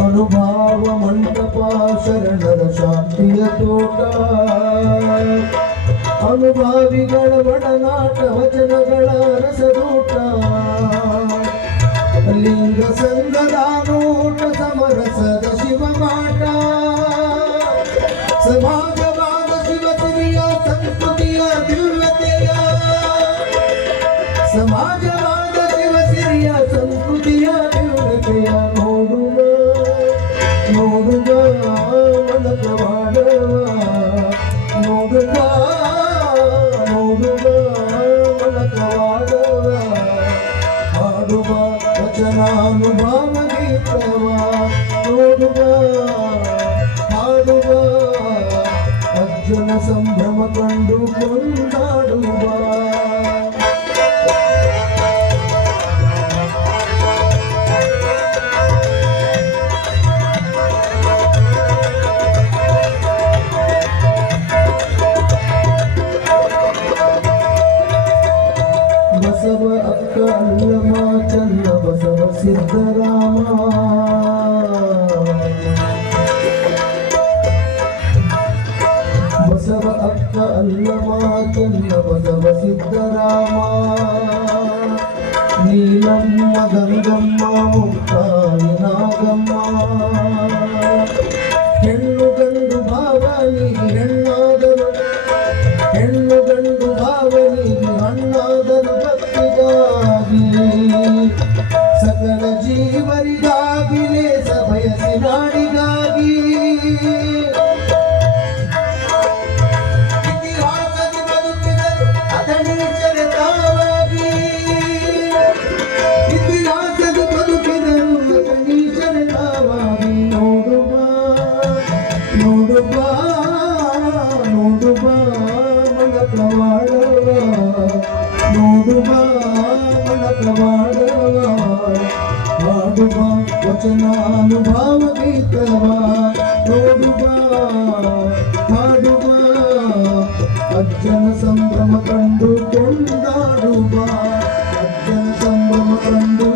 ಅನುಭಾವ ಮಂಟಪ ಶರಣರ ಶಾಂತಿಯ ತೋಟ ಅನುಭಾವಿಗಳ ಒಡನಾಟ ವಚನಗಳ ರಸದೂಟ ಲಿಂಗ ಸಂಗದ ನೋಟ ಸಮರಸದ ಶಿವಮಾಟ ಸಮಾಜವಾದ ಶಿವಸಿರಿಯ ಸಂಸ್ಕೃತಿಯ ದಿವ್ಯತೆಯ ಸಮಾಜವಾದ ಶಿವಸಿರಿಯ ಸಂಸ್ಕೃತಿಯ ದಿವ್ಯತೆಯ ನೋಡುವ ಮನಕವಾಡವ ನೋಡುವ ಮನಕವಾಡವ ಹಾಡುವ ವಚನಾನುಭಾವ ಗೀತವ ನೋಡುವ ಹಾಡುವ ಅರ್ಜುನ ಸಂಭ್ರಮ ಕಂಡು ಕೊಂಡಾಡುವ ಬಸವ ಅಕ್ಕ ಅಲ್ಲಮ ಚನ್ನ ಬಸವ ಸಿದ್ದರಾಮ ಬಸವ ಅಕ್ಕ ಅಲ್ಲಮ ಚನ್ನ ಬಸವ ಸಿದ್ದರಾಮ ನೀಲಮ್ಮ ಗಂಗಮ್ಮ ಮುಕ್ತಾಯಿ ನಾಗಮ್ಮ ಹೆಣ್ಣು ಗಂಡು ಭಾವನಿ ಹೆಣ್ಣಾದರು ಹೆಣ್ಣು ಗಂಡು ಭಾವನಿ ಹಣ್ಣಾದರು ಭಕ್ತಿಗಾಗಿ ಸಕಲ ಜೀವರಿಗಾಗಿ ಬಯಸಿ ನಾಡಿಗಾಗಿ ಇತಿಹಾಸದ ಬದುಕಿದರು ಅತನೀಚರ ತಾವಾಗಿ ಇತಿಹಾಸದ ಬದುಕಿದರು ಅತನೀಚರ ತಾವಾಗಿ ನೋಡುವ ನೋಡುವ ನೋಡುವ ಮನಕವಾಡವ ನೋಡುವ ಮನಕವಾಡವ ಹಾಡುವ ವಚನಾನುಭಾವ ಗೀತವ ನೋಡುವ ಹಾಡುವ ಅಜ್ಜನ ಸಂಭ್ರಮ ಕಂಡು ಕೊಂಡಾಡುವ ಅಜ್ಜನ ಸಂಭ್ರಮ ಕಂಡು